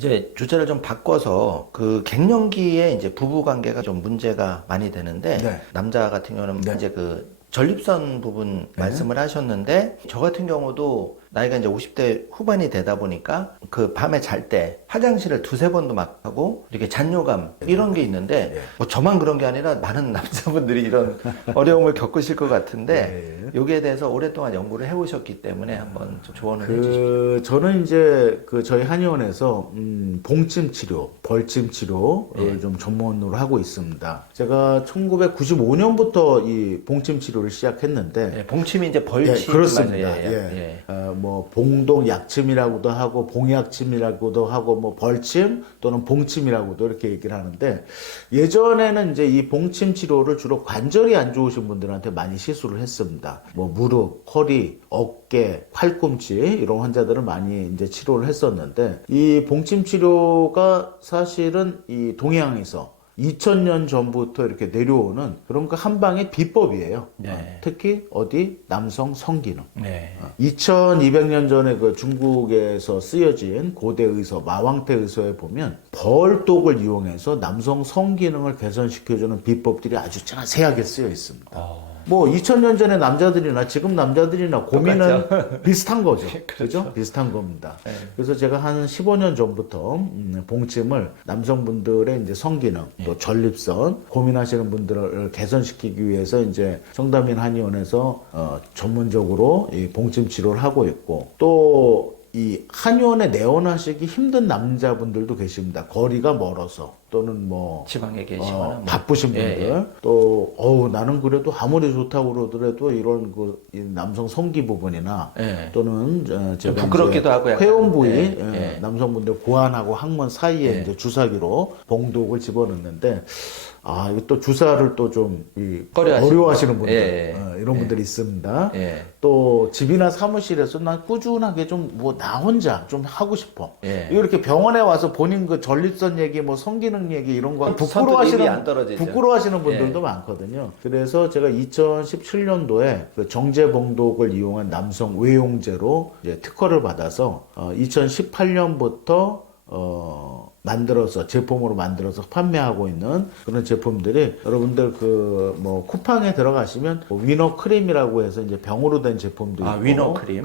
이제 주제를 좀 바꿔서 그 갱년기에 이제 부부 관계가 좀 문제가 많이 되는데 네. 남자 같은 경우는 네. 이제 그 전립선 부분 말씀을 하셨는데 저 같은 경우도 나이가 이제 50대 후반이 되다 보니까 그 밤에 잘 때 화장실을 두세 번도 막 하고 이렇게 잔뇨감 이런 게 있는데 뭐 저만 그런 게 아니라 많은 남자분들이 이런 어려움을 겪으실 것 같은데 여기에 대해서 오랫동안 연구를 해오셨기 때문에 한번 좀 조언을 해주십시오. 저는 이제 그 저희 한의원에서 봉침 치료, 벌침 치료를 좀 전문으로 하고 있습니다. 제가 1995년부터 이 봉침 치료를 시작했는데 예, 봉침이 이제 벌침 그렇습니다. 예. 뭐 봉독 약침이라고도 하고 봉약침이라고도 하고 뭐 벌침 또는 봉침이라고도 이렇게 얘기를 하는데 예전에는 이제 이 봉침 치료를 주로 관절이 안 좋으신 분들한테 많이 시술을 했습니다. 뭐 무릎, 허리, 어깨, 팔꿈치 이런 환자들을 많이 이제 치료를 했었는데 이 봉침 치료가 사실은 이 동양에서 2000년 전부터 이렇게 내려오는 그런 그 한방의 비법이에요. 네. 특히 어디 남성 성기능. 네. 2200년 전에 그 중국에서 쓰여진 고대 의서, 마왕태 의서에 보면 벌독을 이용해서 남성 성기능을 개선시켜주는 비법들이 아주 자세하게 쓰여 있습니다. 뭐 2000년 전에 남자들이나 지금 남자들이나 고민은 비슷한 거죠. 그죠? 비슷한 겁니다. 네. 그래서 제가 한 15년 전부터 봉침을 남성분들의 이제 성기능, 또 전립선 고민하시는 분들을 개선시키기 위해서 이제 정다민 한의원에서 전문적으로 이 봉침 치료를 하고 있고 또 이 한의원에 내원하시기 힘든 남자분들도 계십니다. 거리가 멀어서 또는 뭐 지방에 계시거나 뭐. 바쁘신 분들 또 나는 그래도 아무리 좋다고 그러더라도 이런 이 남성 성기 부분이나 또는 제가 부끄럽기도 하고 약간. 회원 부위 남성분들 고환하고 항문 사이에 이제 주사기로 봉독을 집어넣는데 이거 또 주사를 또 좀 어려워하시는 분들 이런 분들이 있습니다. 또 집이나 사무실에서 난 꾸준하게 좀 뭐 나 혼자 좀 하고 싶어. 이렇게 병원에 와서 본인 그 전립선 얘기, 뭐 성기능 얘기 이런 거 부끄러워하시는 분들도 많거든요. 그래서 제가 2017년도에 그 정제봉독을 이용한 남성 외용제로 이제 특허를 받아서 2018년부터 제품으로 만들어서 판매하고 있는 그런 제품들이 여러분들 그 뭐 쿠팡에 들어가시면 뭐 위너 크림이라고 해서 이제 병으로 된 제품도 있고 위너 크림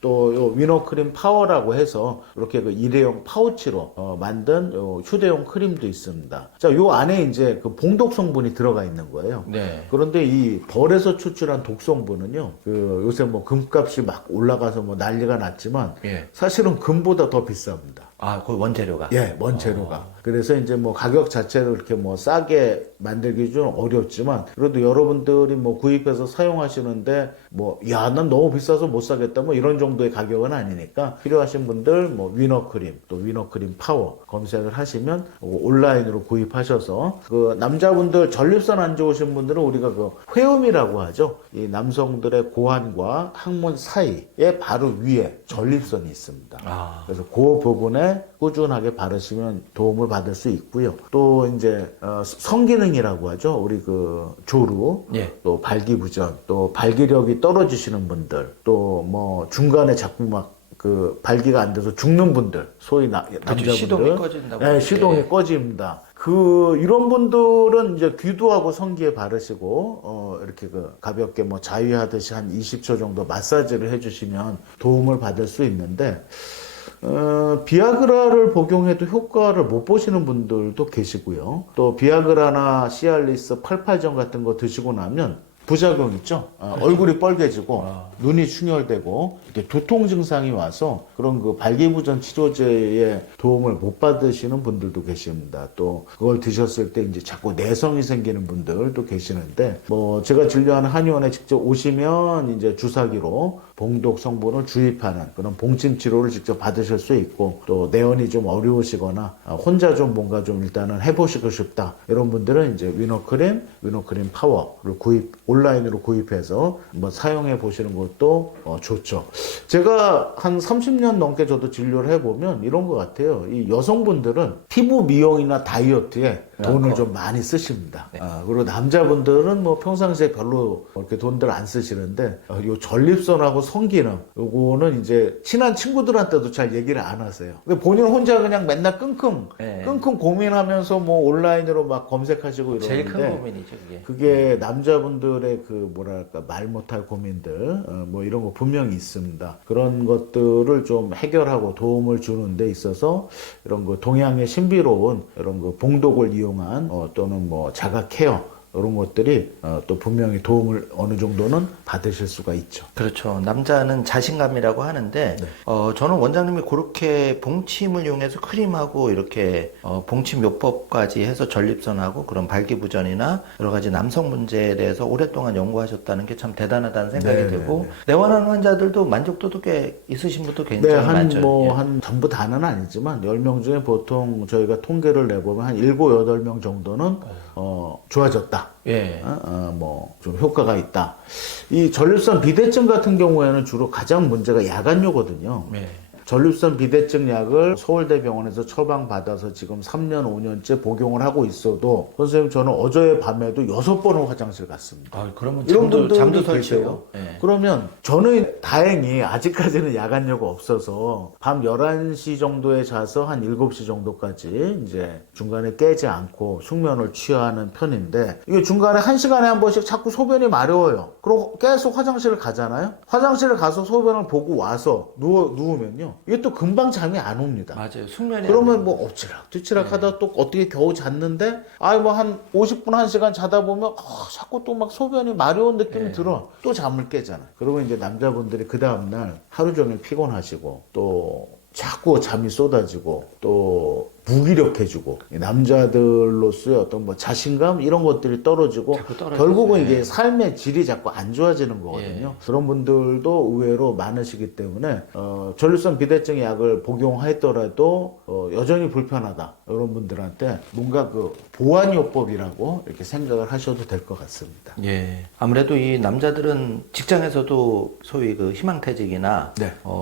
또 요 위너 크림 파워라고 해서 이렇게 그 일회용 파우치로 만든 요 휴대용 크림도 있습니다. 자, 요 안에 이제 그 봉독 성분이 들어가 있는 거예요. 그런데 이 벌에서 추출한 독 성분은요, 그 요새 뭐 금값이 막 올라가서 뭐 난리가 났지만 사실은 금보다 더 비쌉니다. 그 원재료가? 원재료가. 그래서 이제 뭐 가격 자체를 이렇게 뭐 싸게 만들기 좀 어렵지만, 그래도 여러분들이 뭐 구입해서 사용하시는데, 난 너무 비싸서 못 사겠다, 뭐 이런 정도의 가격은 아니니까, 필요하신 분들, 뭐 위너크림, 또 위너크림 파워 검색을 하시면 온라인으로 구입하셔서, 그 남자분들 전립선 안 좋으신 분들은 우리가 그 회음이라고 하죠. 이 남성들의 고환과 항문 사이에 바로 위에 전립선이 있습니다. 그래서 그 부분에 꾸준하게 바르시면 도움을 받을 수 있고요. 또 이제 성기능이라고 하죠. 우리 그 조루, 또 발기부전, 또 발기력이 떨어지시는 분들, 또 뭐 중간에 자꾸 막 그 발기가 안 돼서 죽는 분들, 소위 남자분들, 시동이 꺼진다고. 시동이 꺼집니다. 이런 분들은 이제 귀두하고 성기에 바르시고, 이렇게 그 가볍게 뭐 자위하듯이 한 20초 정도 마사지를 해주시면 도움을 받을 수 있는데, 비아그라를 복용해도 효과를 못 보시는 분들도 계시고요. 또 비아그라나 시알리스, 팔팔전 같은 거 드시고 나면 부작용 있죠. 얼굴이 빨개지고 눈이 충혈되고 이렇게 두통 증상이 와서 그런 그 발기부전 치료제의 도움을 못 받으시는 분들도 계십니다. 또 그걸 드셨을 때 이제 자꾸 내성이 생기는 분들도 계시는데, 뭐 제가 진료하는 한의원에 직접 오시면 이제 주사기로 봉독 성분을 주입하는 그런 봉침 치료를 직접 받으실 수 있고, 또 내원이 좀 어려우시거나 혼자 좀 뭔가 좀 일단은 해보시고 싶다 이런 분들은 이제 위너크림 파워를 온라인으로 구입해서 한번 사용해 보시는 것도 좋죠. 제가 한 30년 넘게 저도 진료를 해보면 이런 것 같아요. 이 여성분들은 피부 미용이나 다이어트에 돈을 좀 많이 쓰십니다. 그리고 남자분들은 뭐 평상시에 별로 이렇게 돈들 안 쓰시는데 요 전립선하고 성기능 요거는 이제 친한 친구들한테도 잘 얘기를 안 하세요. 근데 본인 혼자 그냥 맨날 끙끙 고민하면서 뭐 온라인으로 막 검색하시고 이러는데 제일 큰 고민이죠, 그게. 그게 남자분들의 그 뭐랄까 말 못할 고민들 뭐 이런 거 분명히 있습니다. 그런 것들을 좀 해결하고 도움을 주는 데 있어서 이런 거 동양의 신비로운 이런 거 봉독을 이용한 또는 뭐 자가 케어 이런 것들이 또 분명히 도움을 어느 정도는 받으실 수가 있죠. 그렇죠. 남자는 자신감이라고 하는데 저는 원장님이 그렇게 봉침을 이용해서 크림하고 이렇게 봉침 요법까지 해서 전립선하고 그런 발기부전이나 여러 가지 남성 문제에 대해서 오랫동안 연구하셨다는 게 참 대단하다는 생각이 들고 내원하는 환자들도 만족도도 꽤 있으신 분도 굉장히 많죠. 한 전부 다는 아니지만 10명 중에 보통 저희가 통계를 내보면 한 7, 8명 정도는 좋아졌다. 뭐 좀 효과가 있다. 이 전립선 비대증 같은 경우에는 주로 가장 문제가 야간요거든요. 전립선 비대증 약을 서울대병원에서 처방받아서 지금 3년, 5년째 복용을 하고 있어도 선생님 저는 어제 밤에도 6번을 화장실 갔습니다. 그러면 이런 잠도 계세요. 설치고. 그러면 저는 다행히 아직까지는 야간요가 없어서 밤 11시 정도에 자서 한 7시 정도까지 이제 중간에 깨지 않고 숙면을 취하는 편인데 이게 중간에 1시간에 한 번씩 자꾸 소변이 마려워요. 그럼 계속 화장실을 가잖아요. 화장실을 가서 소변을 보고 와서 누우면요. 이게 또 금방 잠이 안 옵니다. 맞아요. 숙면이 그러면 뭐 엎치락 뒤치락 하다 또 어떻게 겨우 잤는데 뭐 한 50분 1시간 자다 보면 자꾸 또 막 소변이 마려운 느낌이 들어. 또 잠을 깨잖아. 그러고 이제 남자분들이 그 다음날 하루 종일 피곤하시고 또 자꾸 잠이 쏟아지고 또 무기력해지고 남자들로서의 어떤 뭐 자신감 이런 것들이 떨어지고 결국은 이게 삶의 질이 자꾸 안 좋아지는 거거든요. 그런 분들도 의외로 많으시기 때문에 전립선 비대증 약을 복용했더라도 여전히 불편하다 이런 분들한테 뭔가 그 보완요법이라고 이렇게 생각을 하셔도 될 것 같습니다. 아무래도 이 남자들은 직장에서도 소위 그 희망퇴직이나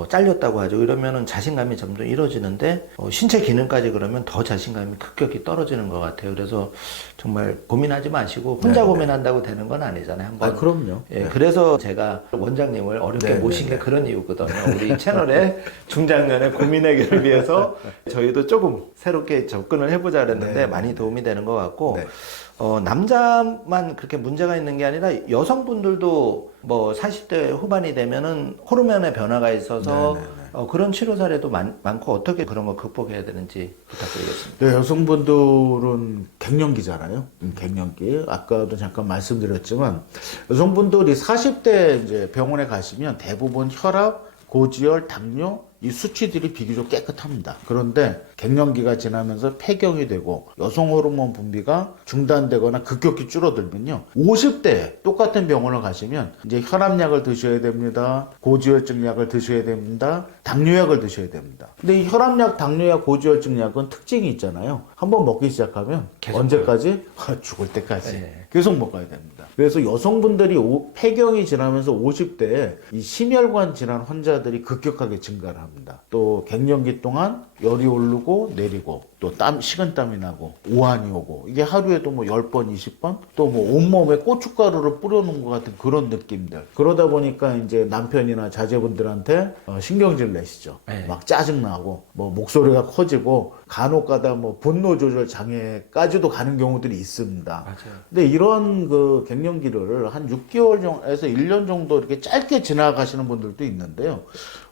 잘렸다고 하죠. 이러면은 자신감이 점점 잃어지는데 신체 기능까지 그러면 더 자신감이 급격히 떨어지는 것 같아요. 그래서 정말 고민하지 마시고 혼자 고민한다고 되는 건 아니잖아요. 한번. 그럼요. 그래서 제가 원장님을 어렵게 모신 게 그런 이유거든요. 우리 채널의 중장년의 고민 해결을 위해서 저희도 조금 새롭게 접근을 해보자 그랬는데 많이 도움이 되는 것 같고 남자만 그렇게 문제가 있는 게 아니라 여성분들도 뭐 40대 후반이 되면은 호르몬의 변화가 있어서 그런 치료 사례도 많고 어떻게 그런 거 극복해야 되는지 부탁드리겠습니다. 여성분들은 갱년기잖아요. 갱년기. 아까도 잠깐 말씀드렸지만 여성분들이 40대 이제 병원에 가시면 대부분 혈압, 고지혈, 당뇨 이 수치들이 비교적 깨끗합니다. 그런데 갱년기가 지나면서 폐경이 되고 여성 호르몬 분비가 중단되거나 급격히 줄어들면요. 50대 똑같은 병원을 가시면 이제 혈압약을 드셔야 됩니다. 고지혈증 약을 드셔야 됩니다. 당뇨약을 드셔야 됩니다. 근데 이 혈압약, 당뇨약, 고지혈증 약은 특징이 있잖아요. 한번 먹기 시작하면 언제까지? 죽을 때까지. 계속 먹어야 됩니다. 그래서 여성분들이 폐경이 지나면서 50대에 이 심혈관 질환 환자들이 급격하게 증가를 합니다. 또 갱년기 동안 열이 오르고 내리고 또 식은땀이 나고 오한이 오고 이게 하루에도 뭐 10번, 20번 또 뭐 온몸에 고춧가루를 뿌려놓은 것 같은 그런 느낌들. 그러다 보니까 이제 남편이나 자제분들한테 신경질 내시죠. 막 짜증나고 뭐 목소리가 커지고 간혹 가다 뭐 분노 조절 장애까지도 가는 경우들이 있습니다. 근데 이런 그 갱년기를 한 6개월에서 1년 정도 이렇게 짧게 지나가시는 분들도 있는데요.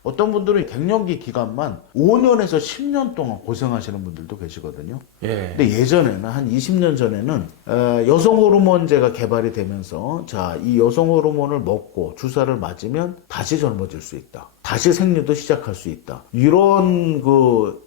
어떤 분들은 갱년기 기간만 5년에서 10년 동안 고생하시는 분들도 계시거든요. 근데 예전에는 한 20년 전에는 여성 호르몬제가 개발이 되면서 이 여성 호르몬을 먹고 주사를 맞으면 다시 젊어질 수 있다. 다시 생리도 시작할 수 있다. 이런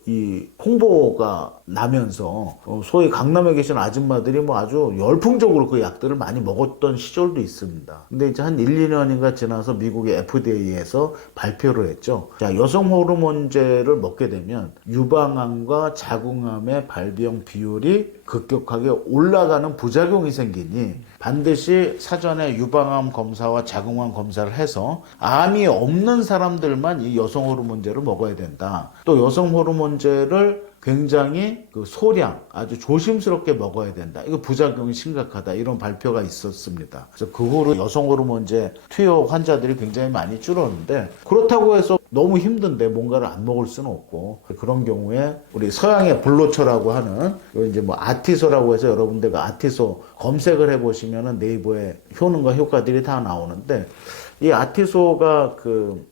이 홍보가 나면서 소위 강남에 계신 아줌마들이 뭐 아주 열풍적으로 그 약들을 많이 먹었던 시절도 있습니다. 근데 이제 한 1, 2년인가 지나서 미국의 FDA에서 발표를 했죠. 자, 여성 호르몬제를 먹게 되면 유방암과 자궁암의 발병 비율이 급격하게 올라가는 부작용이 생기니 반드시 사전에 유방암 검사와 자궁암 검사를 해서 암이 없는 사람들만 이 여성 호르몬제를 먹어야 된다. 또 여성 호르몬제를 굉장히 그 소량 아주 조심스럽게 먹어야 된다. 이거 부작용이 심각하다. 이런 발표가 있었습니다. 그래서 그 후로 여성 호르몬제 투여 환자들이 굉장히 많이 줄었는데 그렇다고 해서 너무 힘든데 뭔가를 안 먹을 수는 없고 그런 경우에 우리 서양의 불로초라고 하는 이제 뭐 아티소라고 해서 여러분들 그 아티소 검색을 해보시면은 네이버에 효능과 효과들이 다 나오는데 이 아티소가 그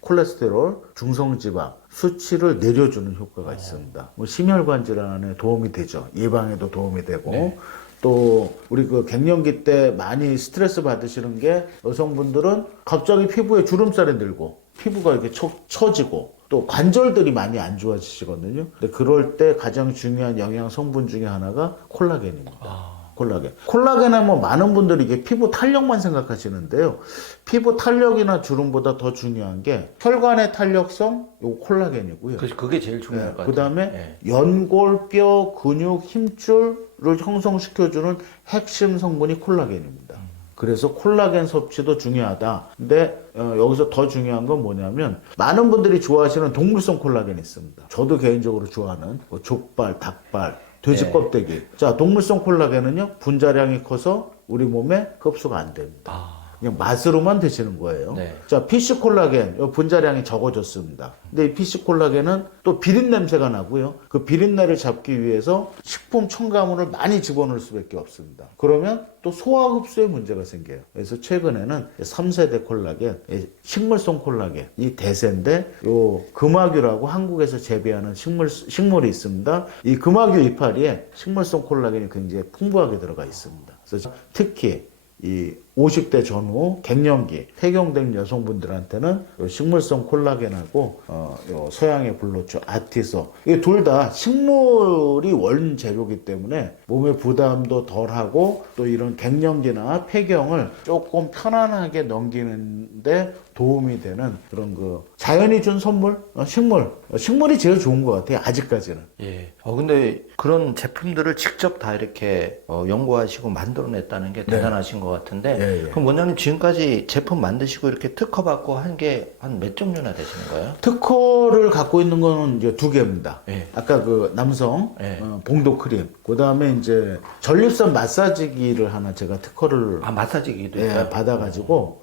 콜레스테롤, 중성지방 수치를 내려주는 효과가 있습니다. 뭐 심혈관 질환에 도움이 되죠. 예방에도 도움이 되고 네. 또 우리 그 갱년기 때 많이 스트레스 받으시는 게 여성분들은 갑자기 피부에 주름살이 늘고 피부가 이렇게 처지고 또 관절들이 많이 안 좋아지시거든요. 근데 그럴 때 가장 중요한 영양 성분 중에 하나가 콜라겐입니다. 콜라겐. 콜라겐 하면 많은 분들이 이게 피부 탄력만 생각하시는데요. 피부 탄력이나 주름보다 더 중요한 게 혈관의 탄력성, 요 콜라겐이고요. 그게 제일 중요할 것 같아요. 그 다음에 네. 연골, 뼈, 근육, 힘줄을 형성시켜주는 핵심 성분이 콜라겐입니다. 그래서 콜라겐 섭취도 중요하다. 근데 여기서 더 중요한 건 뭐냐면 많은 분들이 좋아하시는 동물성 콜라겐이 있습니다. 저도 개인적으로 좋아하는 뭐 족발, 닭발, 돼지 네. 껍데기. 자, 동물성 콜라겐은요, 분자량이 커서 우리 몸에 흡수가 안 됩니다. 그냥 맛으로만 드시는 거예요. 네. 자, 피쉬 콜라겐, 요 분자량이 적어졌습니다. 근데 이 피쉬 콜라겐은 또 비린 냄새가 나고요. 그 비린내를 잡기 위해서 식품 첨가물을 많이 집어넣을 수밖에 없습니다. 그러면 또 소화 흡수에 문제가 생겨요. 그래서 최근에는 3세대 콜라겐, 식물성 콜라겐, 이 대세인데 요 금화규라고 한국에서 재배하는 식물이 있습니다. 이 금화규 이파리에 식물성 콜라겐이 굉장히 풍부하게 들어가 있습니다. 그래서 특히 이 50대 전후 갱년기 폐경된 여성분들한테는 요 식물성 콜라겐하고 요 서양의 불로초 아티소 이 둘 다 식물이 원재료이기 때문에 몸의 부담도 덜하고 또 이런 갱년기나 폐경을 조금 편안하게 넘기는데 도움이 되는 그런 그 자연이 준 선물 식물이 제일 좋은 것 같아요. 아직까지는. 예. 근데 그런 제품들을 직접 다 이렇게 연구하시고 만들어냈다는 게 대단하신 것 같은데, 예, 예. 그럼 원장님 지금까지 제품 만드시고 이렇게 특허받고 한 게 한 몇 종류나 되시는 거예요? 특허를 갖고 있는 거는 이제 2개입니다. 예. 아까 그 남성 예. 봉도 크림, 그 다음에 이제 전립선 마사지기를 하나 제가 특허를 마사지기도 예, 있어요? 받아가지고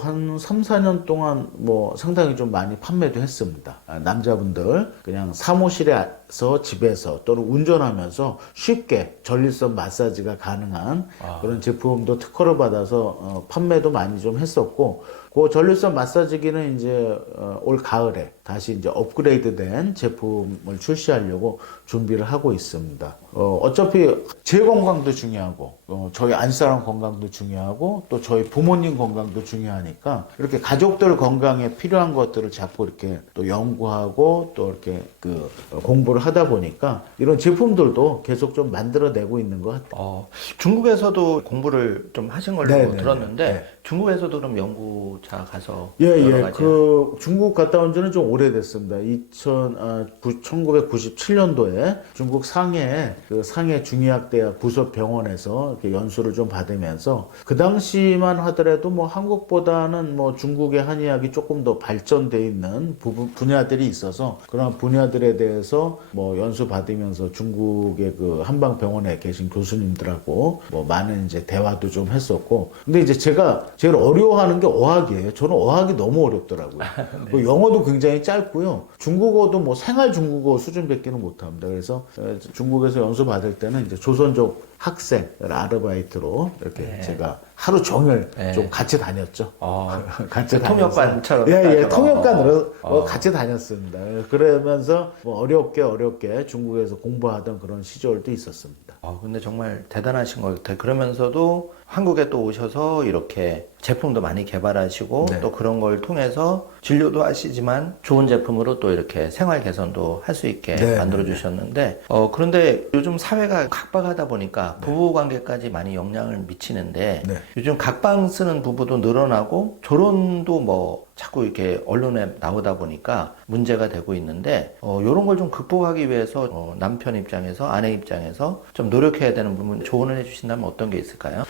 한 3, 4년 동안 뭐 상당히 좀 많이 판매도 했습니다. 남자분들 그냥 사무실에서 집에서 또는 운전하면서 쉽게 전립선 마사지가 가능한 그런 제품도 특허를 받아서 판매도 많이 좀 했었고 그 전립선 마사지기는 이제 올 가을에 다시 이제 업그레이드된 제품을 출시하려고 준비를 하고 있습니다. 어차피 제 건강도 중요하고 저희 안사람 건강도 중요하고 또 저희 부모님 건강도 중요하니까 이렇게 가족들 건강에 필요한 것들을 자꾸 이렇게 또 연구하고 또 이렇게 그 공부를 하다 보니까 이런 제품들도 계속 좀 만들어내고 있는 것 같아요. 중국에서도 공부를 좀 하신 걸로 네, 네, 들었는데, 네. 중국에서도 그럼 연구자 가서 예, 여러 예. 가지 그 중국 갔다 온 지는 좀 오래됐습니다. 1997년도에 중국 상해에 그 상해 중의학대학 부속병원에서 이렇게 연수를 좀 받으면서 그 당시만 하더라도 뭐 한국보다는 뭐 중국의 한의학이 조금 더 발전돼 있는 분야들이 있어서 그런 분야들에 대해서 뭐 연수 받으면서 중국의 그 한방병원에 계신 교수님들하고 뭐 많은 이제 대화도 좀 했었고 근데 이제 제가 제일 어려워하는 게 어학이에요. 저는 어학이 너무 어렵더라고요. 그 영어도 굉장히 짧고요. 중국어도 뭐 생활 중국어 수준밖에는 못합니다. 그래서 중국에서 연수 받을 때는 이제 조선족 학생 아르바이트로 이렇게 제가 하루 종일 좀 같이 다녔죠. 같이 통역관처럼. 예, 통역관으로 같이 다녔습니다. 그러면서 뭐 어렵게 중국에서 공부하던 그런 시절도 있었습니다. 근데 정말 대단하신 것 같아요. 그러면서도 한국에 또 오셔서 이렇게 제품도 많이 개발하시고 네. 또 그런 걸 통해서 진료도 하시지만 좋은 제품으로 또 이렇게 생활 개선도 할 수 있게 네, 만들어 주셨는데 그런데 요즘 사회가 각박하다 보니까 부부 관계까지 많이 영향을 미치는데 네. 요즘 각방 쓰는 부부도 늘어나고 결혼도 뭐 자꾸 이렇게 언론에 나오다 보니까 문제가 되고 있는데 이런 걸 좀 극복하기 위해서 남편 입장에서 아내 입장에서 좀 노력해야 되는 부분 조언을 해주신다면 어떤 게 있을까요?